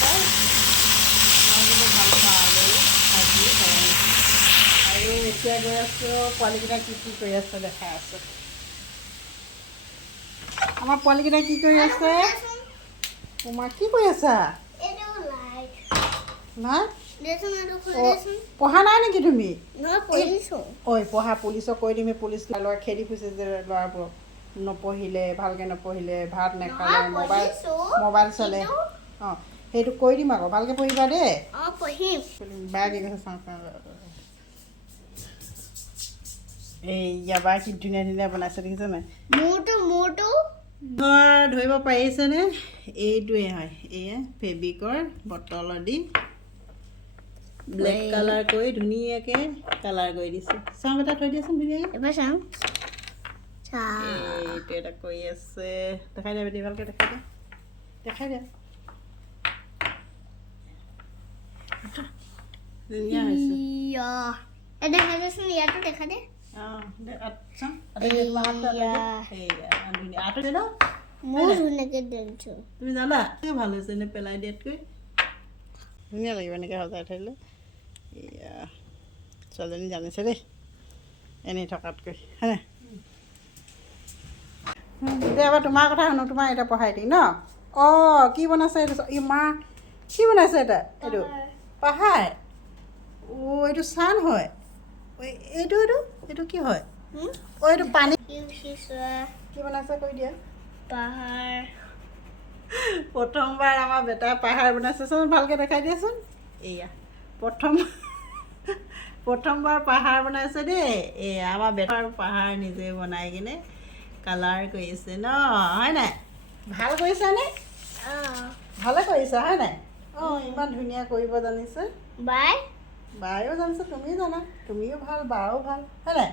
পায় মই কিন্তু ভাল পাওঁ আলু ভাজি আৰু এতিয়া গৈ আছোঁ পোৱালিকেইটা কি কৰি আছে দেখাই আছোঁ আমাৰ পোৱালিকেইটা কি কৰি আছে তোমাৰ কি কৰি আছা নাই পঢ়া নাই নেকি তুমি ঐ পঢ়া পুলিচক কৈ দিমি পুলিচ ল'ৰা খেদি ফুৰিছে যে ল'ৰাবোৰক নপঢ়িলে ভালকৈ নপঢ়িলে ভাত নাখালে মোবাইল চালে অঁ সেইটো কৈ দিম আকৌ ভালকৈ পঢ়িবা দেই বাই কি কৈছে চাওঁ এইয়া বাই কি ধুনীয়া ধুনীয়া বনাইছে দেখিছে নাই ধৰিব পাৰিছেনে এইটোৱে হয় এয়া ফেব্ৰিকৰ বটলৰ দি ব্লেক কালাৰ কৰি ধুনীয়াকৈ কালাৰ কৰি দিছোঁ চাওঁ এটা থৈ দিয়াচোন ধুনীয়াকৈ এইটো এটা কৰি আছে দেখাই দে বেটি ভালকৈ দেখাই দে ধুনীয়া হৈছে তুমি জানা ভাল হৈছে এনে পেলাই দিয়াতকৈ ধুনীয়া লাগিব এনেকৈ সজাই থৈ দিলে এয়া ছোৱালীজনী জানিছে দেই এনেই থকাতকৈ হয় নাই এতিয়া এবাৰ তোমাৰ কথা শুনো তোমাৰ এতিয়া পঢ়াই দিম ন অঁ কি বনাইছে এইটো মা কি বনাইছে এটা এইটো পাহাৰ অঁ এইটো চান হয় এইটো এইটো এইটো কি হয় অঁ এইটো পানী কি বনাইছে কৈ দিয়া পাহাৰ প্ৰথমবাৰ আমাৰ বেটাই পাহাৰ বনাইছেচোন ভালকৈ দেখাই দিয়াচোন এয়া প্ৰথমবাৰ পাহাৰ বনাইছে দেই এয়া আমাৰ বেটাৰ পাহাৰ নিজে বনাই কিনে কালাৰ কৰিছে ন হয় নাই ভাল কৰিছানে ভালে কৰিছা হয় নাই অঁ ইমান ধুনীয়া কৰিব জানিছে বায়েও জানিছে তুমিও জানা তুমিও ভাল বাও ভাল হয় নাই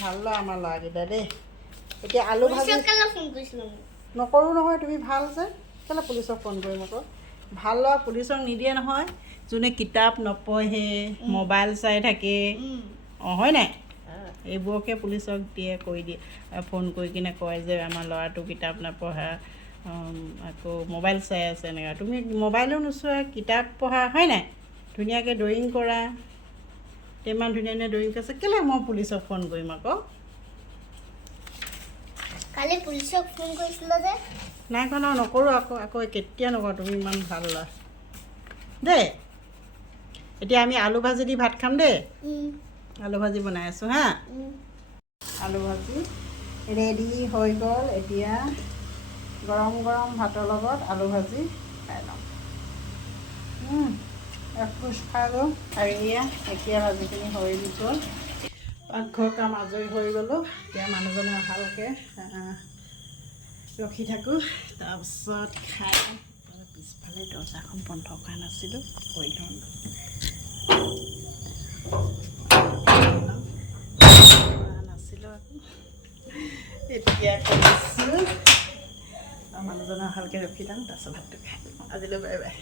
ভাল ল'ৰা আমাৰ ল'ৰাকেইটা দেই এতিয়া আলু ভাজি নকৰোঁ নহয় তুমি ভাল যে কেলৈ পুলিচক ফোন কৰিম আকৌ ভাল ল'ৰা পুলিচক নিদিয়ে নহয় যোনে কিতাপ নপঢ়ে মোবাইল চাই থাকে অঁ হয় নাই এইবোৰকে পুলিচক দিয়ে কৰি দিয়ে ফোন কৰি কিনে কয় যে আমাৰ ল'ৰাটো কিতাপ নপঢ়া আকৌ মোবাইল চাই আছে এনেকুৱা তুমি মোবাইলো নোচোৱা কিতাপ পঢ়া হয় নাই ধুনীয়াকৈ ড্ৰয়িং কৰা ইমান ধুনীয়া ধুনীয়া ড্ৰয়িং কৰিছে কেলৈ মই পুলিচক ফোন কৰিম আকৌ কালি পুলিচক ফোন কৰিছিলা যে নাই কোৱা নকৰোঁ আকৌ কেতিয়া নকৰোঁ তুমি ইমান ভাল ল'ৰা দেই এতিয়া আমি আলু ভাজি দি ভাত খাম দেই আলু ভাজি বনাই আছোঁ হা আলু ভাজি ৰেডি হৈ গ'ল এতিয়া গৰম গৰম ভাতৰ লগত আলু ভাজি খাই লওঁ এখোজ খাই লওঁ আৰু এয়া এতিয়া ভাজিখিনি হৈ গ'ল পাকঘৰ কাম আজৰি হৈ গ'লোঁ এতিয়া মানুহজনে ভালকৈ ৰখি থাকোঁ তাৰপিছত খাই পিছফালে দৰ্জাখন বন্ধ কৰা নাছিলোঁ কৰি লওঁ নাছিলোঁ আকৌ এতিয়া কৰিছোঁ মানুহজনে ভালকৈ ৰখি থাকোঁ তাৰপিছত ভাতটো খাই আজিলৈ বাই বাই